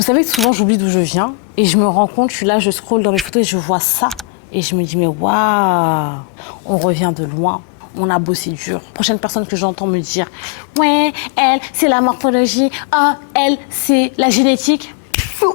Vous savez que souvent j'oublie d'où je viens et je me rends compte, je suis là, je scrolle dans les photos et je vois ça. Et je me dis, mais waouh, on revient de loin. On a bossé dur. Prochaine personne que j'entends me dire, ouais, elle, c'est la morphologie. Ah, elle, c'est la génétique. Fou,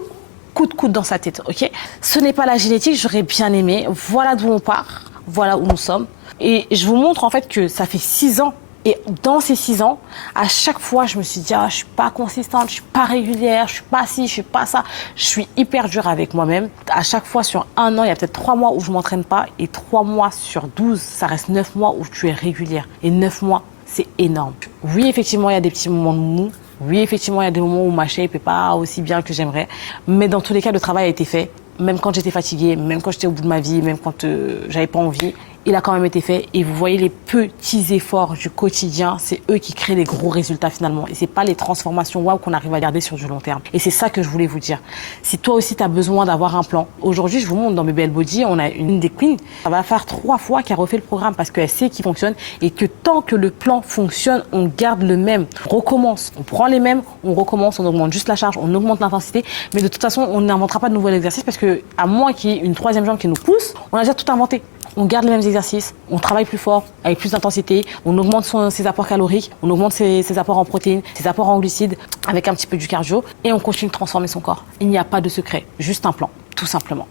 coup de coude dans sa tête, ok? Ce n'est pas la génétique, j'aurais bien aimé. Voilà d'où on part, voilà où nous sommes. Et je vous montre en fait que ça fait 6 ans. Et dans ces 6 ans, à chaque fois, je me suis dit, ah, je suis pas consistante, je suis pas régulière, je suis pas ci, je suis pas ça. Je suis hyper dure avec moi-même. À chaque fois, sur 1 an, il y a peut-être 3 mois où je m'entraîne pas. Et 3 mois sur 12, ça reste 9 mois où tu es régulière. Et 9 mois, c'est énorme. Oui, effectivement, il y a des petits moments de mou. Oui, effectivement, il y a des moments où ma shape n'est pas aussi bien que j'aimerais. Mais dans tous les cas, le travail a été fait. Même quand j'étais fatiguée, même quand j'étais au bout de ma vie, même quand j'avais pas envie, il a quand même été fait. Et vous voyez les petits efforts du quotidien, c'est eux qui créent les gros résultats finalement. Et c'est pas les transformations waouh qu'on arrive à garder sur du long terme. Et c'est ça que je voulais vous dire. Si toi aussi tu as besoin d'avoir un plan, aujourd'hui je vous montre dans Bébé Body, on a une des queens, ça va faire 3 fois qu'elle refait le programme parce qu'elle sait qu'il fonctionne et que tant que le plan fonctionne, on garde le même. On recommence, on prend les mêmes, on recommence, on augmente juste la charge, on augmente l'intensité. Mais de toute façon, on n'inventera pas de nouveaux exercices parce que à moins qu'il y ait une 3e jambe qui nous pousse, on a déjà tout inventé. On garde les mêmes exercices, on travaille plus fort, avec plus d'intensité, on augmente ses apports caloriques, on augmente ses apports en protéines, ses apports en glucides, avec un petit peu du cardio, et on continue de transformer son corps. Il n'y a pas de secret, juste un plan, tout simplement.